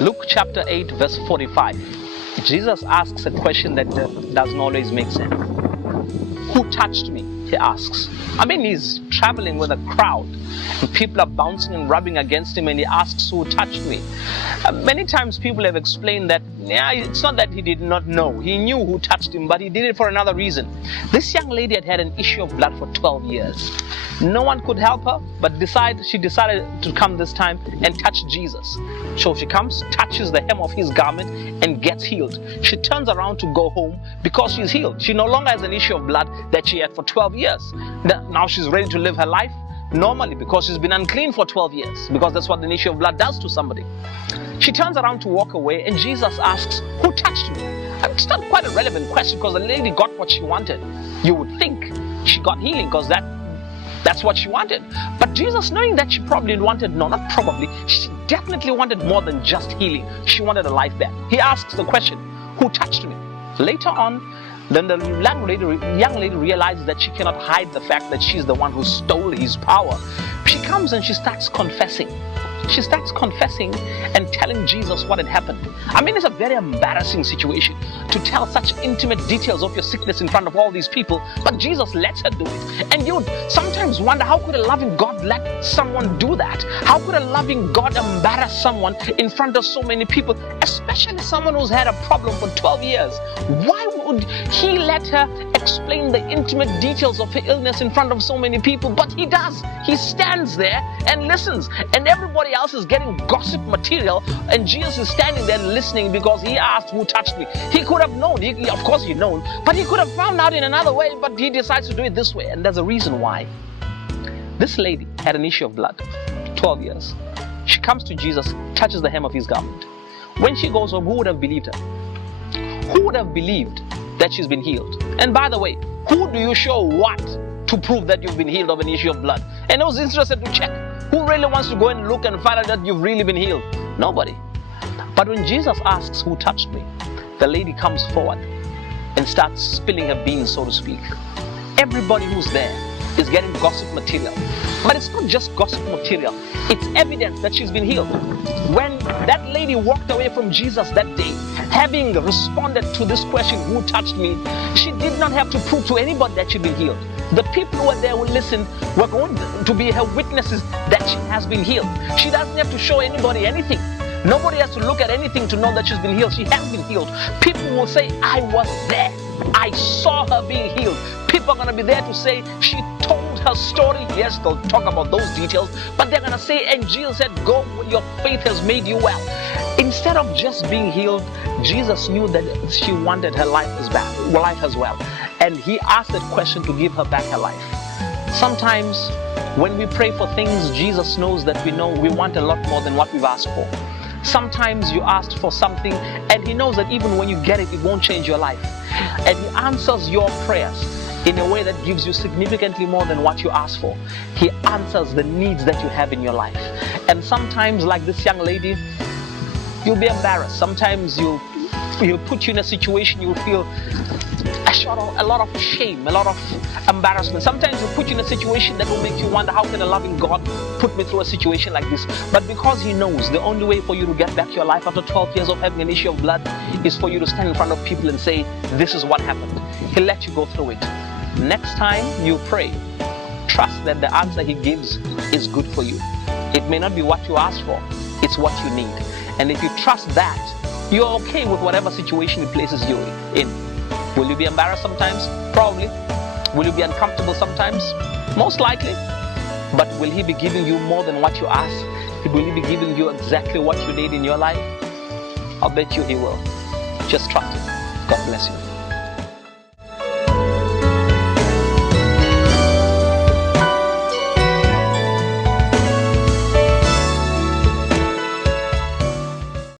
Luke chapter 8 verse 45. Jesus asks a question that doesn't always make sense. Who touched me? He asks. I mean, he's traveling with a crowd and people are bouncing and rubbing against him, and he asks, who touched me? Many times people have explained that it's not that he did not know. He knew who touched him, but he did it for another reason. This young lady had had an issue of blood for 12 years. No one could help her, but she decided to come this time and touch Jesus. So she comes, touches the hem of his garment, and gets healed. She turns around to go home because she's healed. She no longer has an issue of blood that she had for 12 years. Now she's ready to live her life normally because she's been unclean for 12 years, because that's what an issue of blood does to somebody. She turns around to walk away, and Jesus asks, who touched me? It's not quite a relevant question because the lady got what she wanted. You would think she got healing because that's what she wanted. But Jesus, knowing that she probably wanted, no, not probably, she definitely wanted more than just healing. She wanted a life back. He asks the question, who touched me? Later on, then the young lady realizes that she cannot hide the fact that she's the one who stole his power. She comes and she starts confessing. She starts confessing and telling Jesus what had happened. I mean, it's a very embarrassing situation to tell such intimate details of your sickness in front of all these people, but Jesus lets her do it. And you sometimes wonder, how could a loving God let someone do that? How could a loving God embarrass someone in front of so many people, especially someone who's had a problem for 12 years? Why would he let her explain the intimate details of her illness in front of so many people? But he does. He stands there and listens, and everybody else is getting gossip material, and Jesus is standing there listening because he asked, who touched me? He could have known, of course he known, but he could have found out in another way, but he decides to do it this way. And there's a reason why. This lady had an issue of blood, 12 years. She comes to Jesus, touches the hem of his garment. When she goes home, who would have believed her? Who would have believed that she's been healed? And by the way, who do you show what to prove that you've been healed of an issue of blood? And who's interested to check? Who really wants to go and look and find out that you've really been healed? Nobody. But when Jesus asks, who touched me? The lady comes forward and starts spilling her beans, so to speak. Everybody who's there is getting gossip material. But it's not just gossip material. It's evidence that she's been healed. When that lady walked away from Jesus that day, having responded to this question, who touched me, she did not have to prove to anybody that she'd been healed. The people who were there who listened were going to be her witnesses that she has been healed. She doesn't have to show anybody anything. Nobody has to look at anything to know that she's been healed. She has been healed. People will say, I was there. I saw her being healed. People are going to be there to say, she told her story. Yes, they'll talk about those details, but they're going to say, and Jesus said, go, your faith has made you well. Instead of just being healed, Jesus knew that she wanted her life as well. And he asked that question to give her back her life. Sometimes when we pray for things, Jesus knows that we want a lot more than what we've asked for. Sometimes you asked for something and he knows that even when you get it, it won't change your life. And he answers your prayers in a way that gives you significantly more than what you asked for. He answers the needs that you have in your life. And sometimes, like this young lady, you'll be embarrassed. Sometimes he'll put you in a situation you'll feel a lot of shame, a lot of embarrassment. Sometimes he'll put you in a situation that will make you wonder, how can a loving God put me through a situation like this? But because he knows the only way for you to get back your life after 12 years of having an issue of blood is for you to stand in front of people and say, this is what happened. He'll let you go through it. Next time you pray, trust that the answer he gives is good for you. It may not be what you asked for, it's what you need. And if you trust that, you're okay with whatever situation he places you in. Will you be embarrassed sometimes? Probably. Will you be uncomfortable sometimes? Most likely. But will he be giving you more than what you ask? Will he be giving you exactly what you need in your life? I'll bet you he will. Just trust him. God bless you.